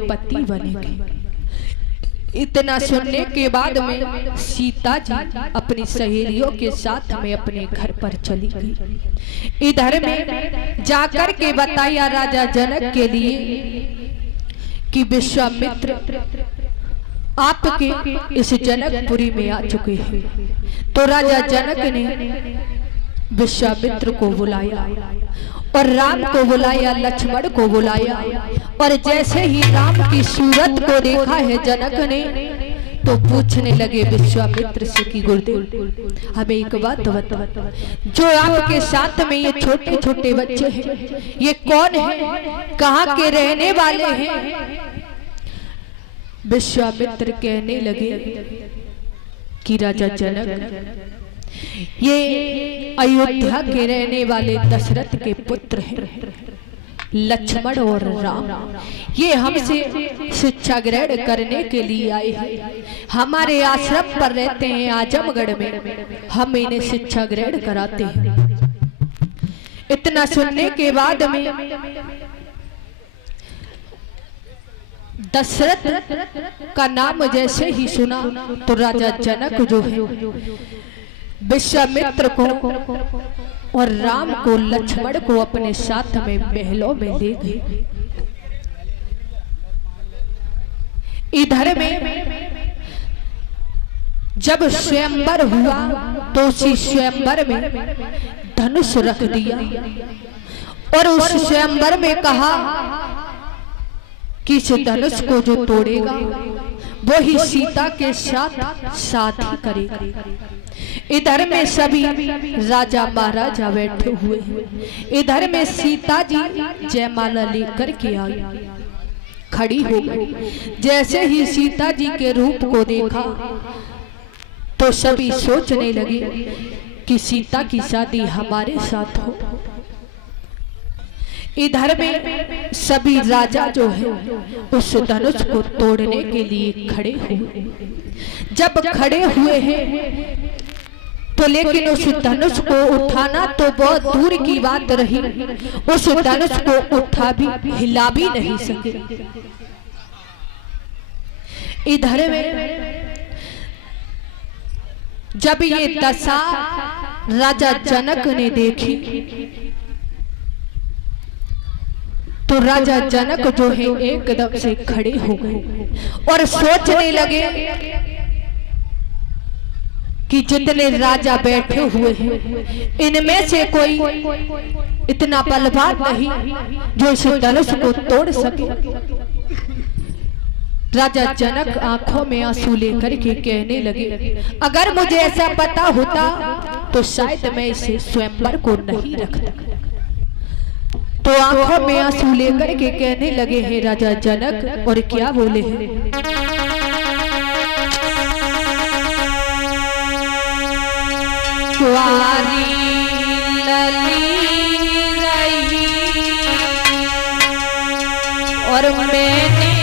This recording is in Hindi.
पति बनेंगे। इतना सुनने के बाद में सीता जी अपनी सहेलियों के साथ में अपने घर पर चली गई। इधर में जाकर के बताया राजा जनक के लिए कि विश्वामित्र आपके इस जनकपुरी में आ चुके हैं। तो राजा जनक ने विश्वामित्र को बुलाया और राम को बुलाया, लक्ष्मण को बुलाया। और जैसे ही राम की सूरत को देखा है जनक ने, तो पूछने लगे विश्वामित्र से कि गुरुदेव हमें एक बात बताओ, जो आपके साथ में ये छोटे छोटे बच्चे हैं, ये कौन है, कहाँ के रहने वाले हैं? विश्वामित्र कहने लगे कि राजा जनक, ये अयोध्या के रहने वाले दशरथ के पुत्र हैं, लक्ष्मण और राम। ये हमसे शिक्षा ग्रहण करने के लिए आए हैं, हमारे आश्रम पर रहते हैं आजमगढ़ में, हम इन्हें शिक्षा ग्रहण कराते हैं। इतना सुनने के बाद में दशरथ का नाम जैसे ही सुना तो राजा जनक जो है विश्वामित्र को और राम को, लक्ष्मण को अपने साथ में महलों में ले गए। इधर में जब स्वयंवर हुआ तो उसी स्वयंवर में धनुष रख दिया और उस स्वयंवर में कहा कि इस धनुष को जो तोड़ेगा वो ही सीता के साथ शादी करेगा। इधर में सभी राजा महाराजा बैठे हुए हैं। इधर में सीता जी जयमाला लेकर के आई, खड़ी हो गई। जैसे ही सीता जी के रूप को देखा तो सभी सोचने लगे कि सीता की शादी हमारे साथ हो। इधर में सभी राजा जो है उस धनुष को तोड़ने के लिए खड़े हुए। जब खड़े हुए हैं तो लेकिन उस धनुष को उठाना तो बहुत दूर की बात रही, उस धनुष को उठा भी हिला भी नहीं सके। इधर में जब ये दशा राजा जनक ने देखी तो राजा जनक जो है एकदम से खड़े हो गए और सोचने लगे कि जितने राजा बैठे हुए हैं इनमें से कोई इतना बलवान नहीं जो इस धनुष को तोड़ सके। राजा जनक आंखों में आंसू लेकर के कहने लगे, अगर मुझे ऐसा पता होता तो शायद मैं इसे स्वयंवर को नहीं रखता। तो आंखों में आंसू लेकर के कहने लगे हैं राजा जनक, और क्या बोले हैं, कुंवारी लली रही और मैंने